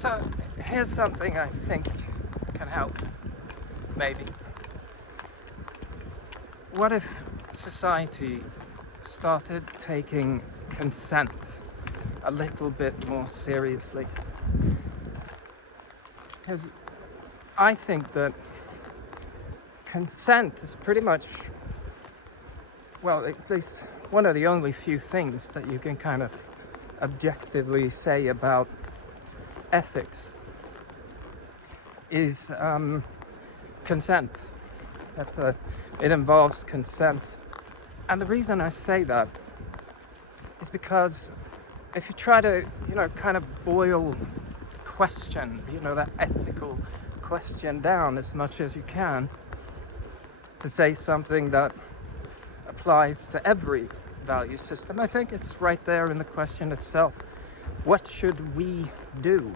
So here's something I think can help, maybe. What if society started taking consent a little bit more seriously? Because I think that consent is pretty much, well, at least one of the only few things that you can kind of objectively say about ethics is consent. That it involves consent. And the reason I say that is because if you try to, kind of boil question, that ethical question down as much as you can to say something that applies to every value system, I think it's right there in the question itself. What should we do?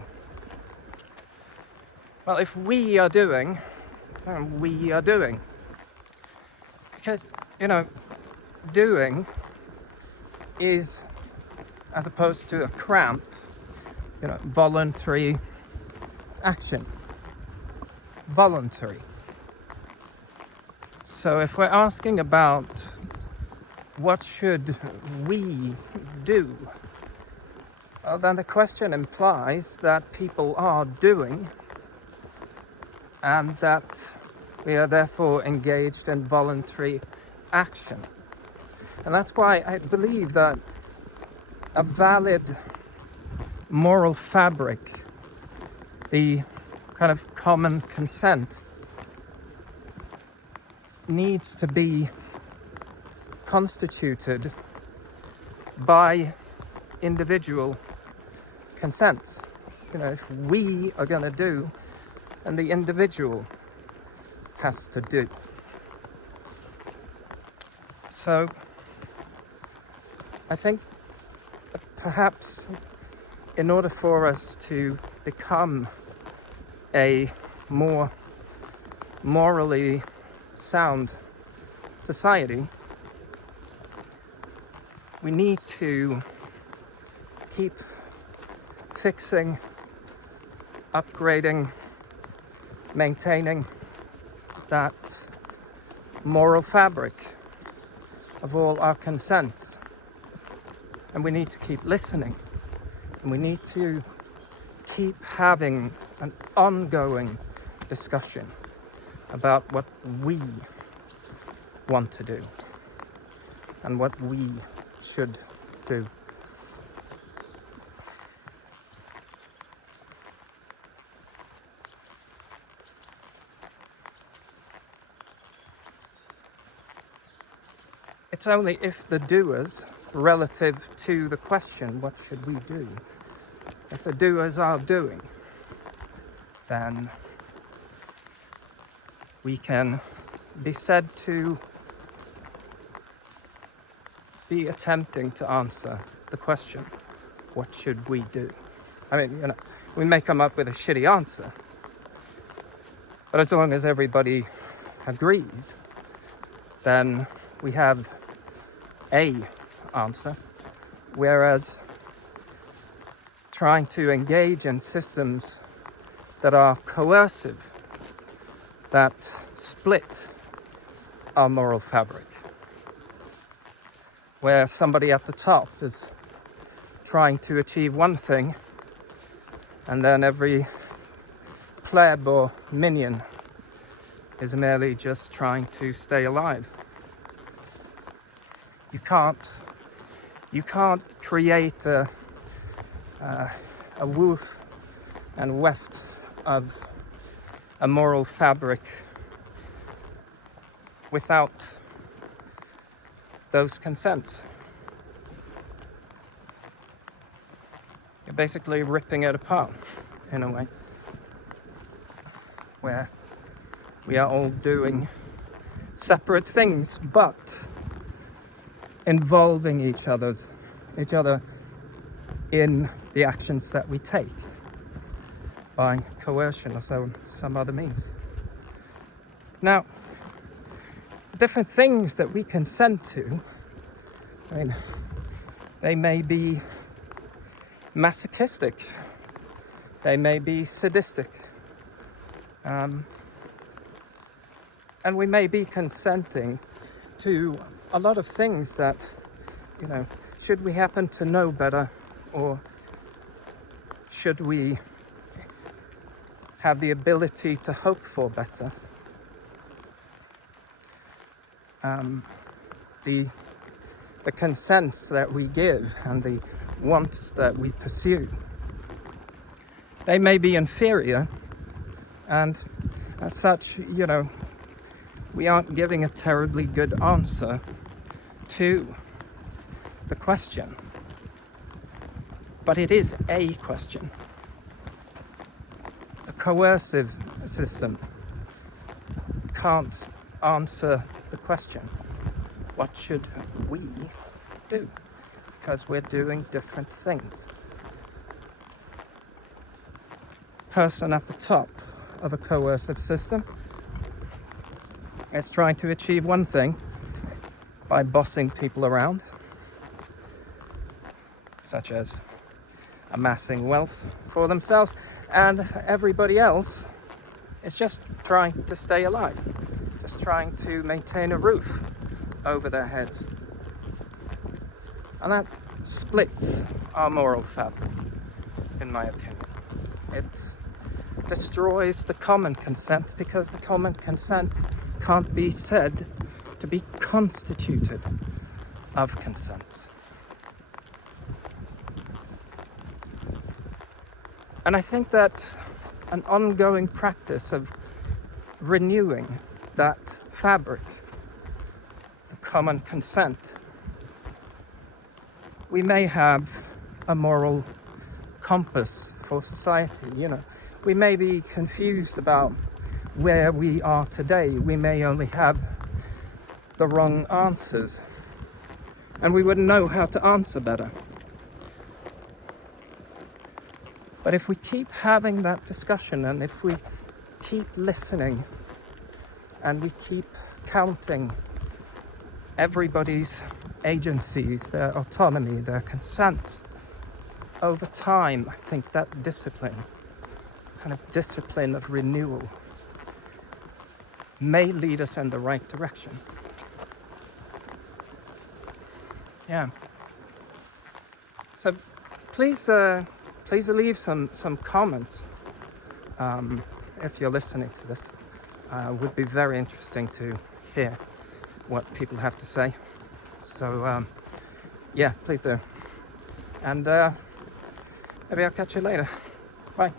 Well, if we are doing, we are doing. Because, doing is, as opposed to a cramp, voluntary action. Voluntary. So if we're asking about what should we do, well, then the question implies that people are doing, and that we are therefore engaged in voluntary action. And that's why I believe that a valid moral fabric, the kind of common consent, needs to be constituted by individual consents. If we are going to do, and the individual has to do. So I think perhaps in order for us to become a more morally sound society, we need to keep fixing, upgrading, maintaining that moral fabric of all our consents. And we need to keep listening, and we need to keep having an ongoing discussion about what we want to do and what we should do. It's only if the doers, relative to the question, what should we do? If the doers are doing, then we can be said to be attempting to answer the question, what should we do? I mean, we may come up with a shitty answer, but as long as everybody agrees, then we have a answer. Whereas trying to engage in systems that are coercive, that split our moral fabric, where somebody at the top is trying to achieve one thing, and then every pleb or minion is merely just trying to stay alive. You can't create a woof and weft of a moral fabric without those consents. You're basically ripping it apart in a way, where we are all doing separate things but involving each other in the actions that we take by coercion or some other means. Now, different things that we consent to, I mean, they may be masochistic They may be sadistic. And we may be consenting to a lot of things that, should we happen to know better, or should we have the ability to hope for better, the consents that we give and the wants that we pursue, they may be inferior, and as such, we aren't giving a terribly good answer to the question. But it is a question. A coercive system can't answer the question, what should we do? Because we're doing different things. Person at the top of a coercive system is trying to achieve one thing by bossing people around, such as amassing wealth for themselves, and everybody else is just trying to stay alive, just trying to maintain a roof over their heads. And that splits our moral fabric, in my opinion. It destroys the common consent, because the common consent can't be said to be constituted of consent. And I think that an ongoing practice of renewing that fabric, the common consent, we may have a moral compass for society. We may be confused about where we are today. We may only have the wrong answers, and we wouldn't know how to answer better. But if we keep having that discussion, and if we keep listening, and we keep counting everybody's agencies, their autonomy, their consents, over time, I think that discipline of renewal, may lead us in the right direction. Yeah. So please leave some comments if you're listening to this. Would be very interesting to hear what people have to say. So yeah, please do. And maybe I'll catch you later. Bye.